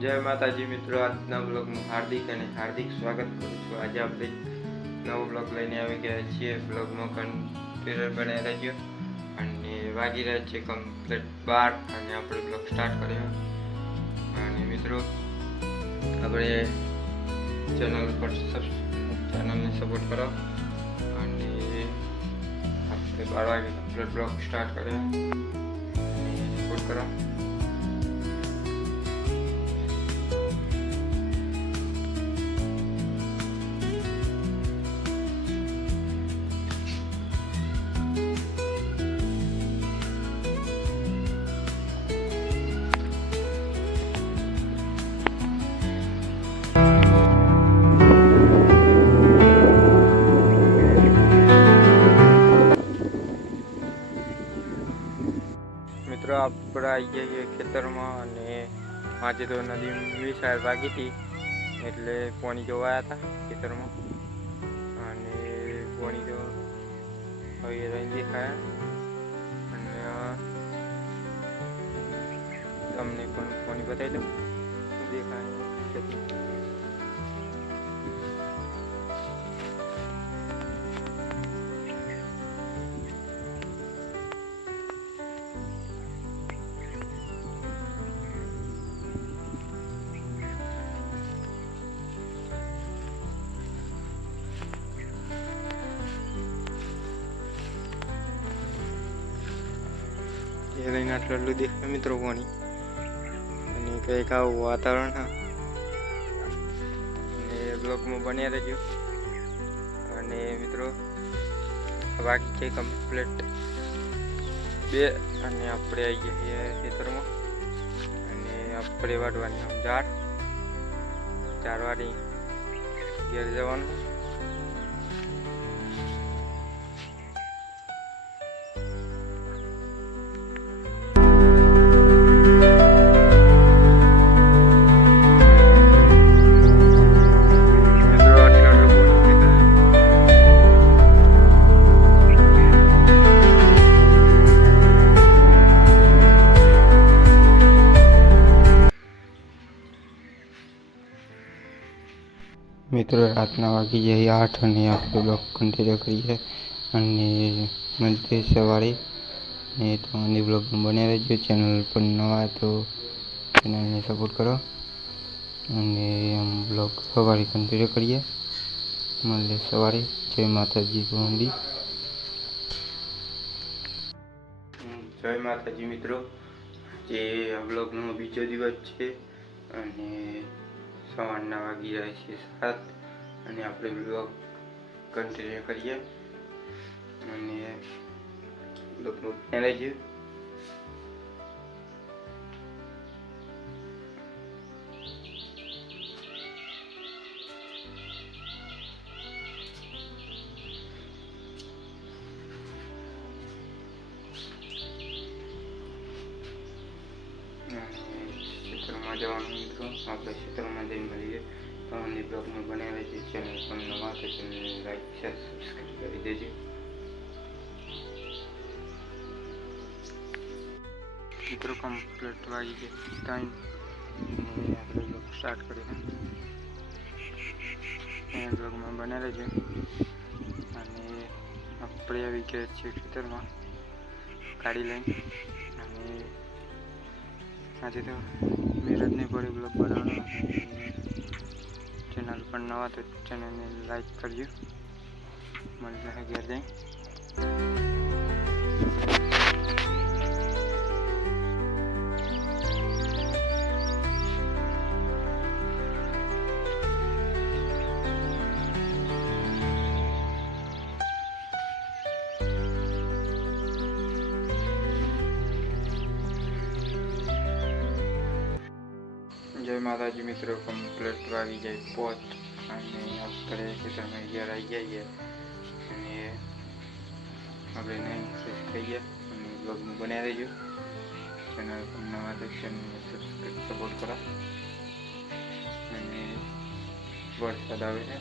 જય માતાજી મિત્રો, આજના બ્લોગમાં હાર્દિક સ્વાગત કરું છું। આજે આપણે નવો બ્લોગ લઈને આવી ગયા છીએ। બ્લોગમાં કન્ટિન્યુ બનાવી રહેજો અને વાગી રહ્યા છે કમ્પ્લીટ 12 અને આપણે બ્લોગ સ્ટાર્ટ કર્યો। અને મિત્રો આપણે ચેનલને સપોર્ટ કરો અને આપણે 12 વાગે કમ્પ્લીટ બ્લોગ સ્ટાર્ટ કર્યો અને સપોર્ટ કરો। મિત્રો આપણે આવી જઈએ ખેતરમાં અને આજે તો નદી 20 વાગી હતી એટલે પાણી જોવાયા હતા ખેતરમાં અને પાણી તો હવે રહી દેખાયા અને તમને પણ પાણી બતાવી દઉં દેખાય લઈને આટલું દેખાય મિત્રો પાણી અને કંઈક આવું વાતાવરણ અને બ્લોગમાં બન્યા રહેજો। અને મિત્રો બાકી છે કમ્પ્લીટ 2 અને આપણે આવી જઈએ ખેતરમાં અને આપણે વાટવાની આમ ઝાડ 4 વાળી ઘેર જવાનું। મિત્રો રાતના વાગી જાય 8 અને આપણે બ્લોગ કન્ટિન્યુ કરીએ અને મળીએ સવારે ને તમારી બ્લોગમાં બન્યા રહેજો। ચેનલ પર નવા તો ચેનલને સપોર્ટ કરો અને બ્લોગ સવારે કન્ટિન્યુ કરીએ। મળીએ સવારે। જય માતાજી બોંદી। જય માતાજી મિત્રો, જે આ બ્લોગનો બીજો દિવસ છે અને સવારના વાગી જાય છે 7 અને આપણે બ્લોગ કન્ટિન્યુ કરીએ અને બ્લોગનું રહેજો। ખેતરમાં જવાનું મિત્રો, આપણે ખેતરમાં જઈને મળીએ। તમને બ્લોગમાં બનાવે છે ચેનલ પર નવા તો ચેનલને લાઈક શેર સબસ્ક્રાઈબ કરી દેજો। મિત્રો કમ્પ્લીટ વાગી જાય ટાઈમ અને આપણે બ્લોગ સ્ટાર્ટ કરીએ એ બ્લોગમાં બને રહેજો। અને આપણે આવી ગયા છીએ ખેતરમાં ગાડી લઈને અને આજે તો મેળ જ નહીં પડે બ્લોગ બનાવવાનો। ચેનલ પર નવા તો ચેનલને લાઈક કરજો। મળીએ ઘેર જઈ। જય માતાજી મિત્રો, કમ્પ્લીટ વાગી જાય 5 અને આપણે ખેતરમાં ઘેર આવી જઈએ અને આપણે નહીં ફ્રેશ થઈએ અને બ્લોગમાં બનાવી રહેજો। ચેનલ પર નવા તો ચેનલને સબસ્ક્રાઈબ સપોર્ટ કરો અને વરસાદ આવે છે।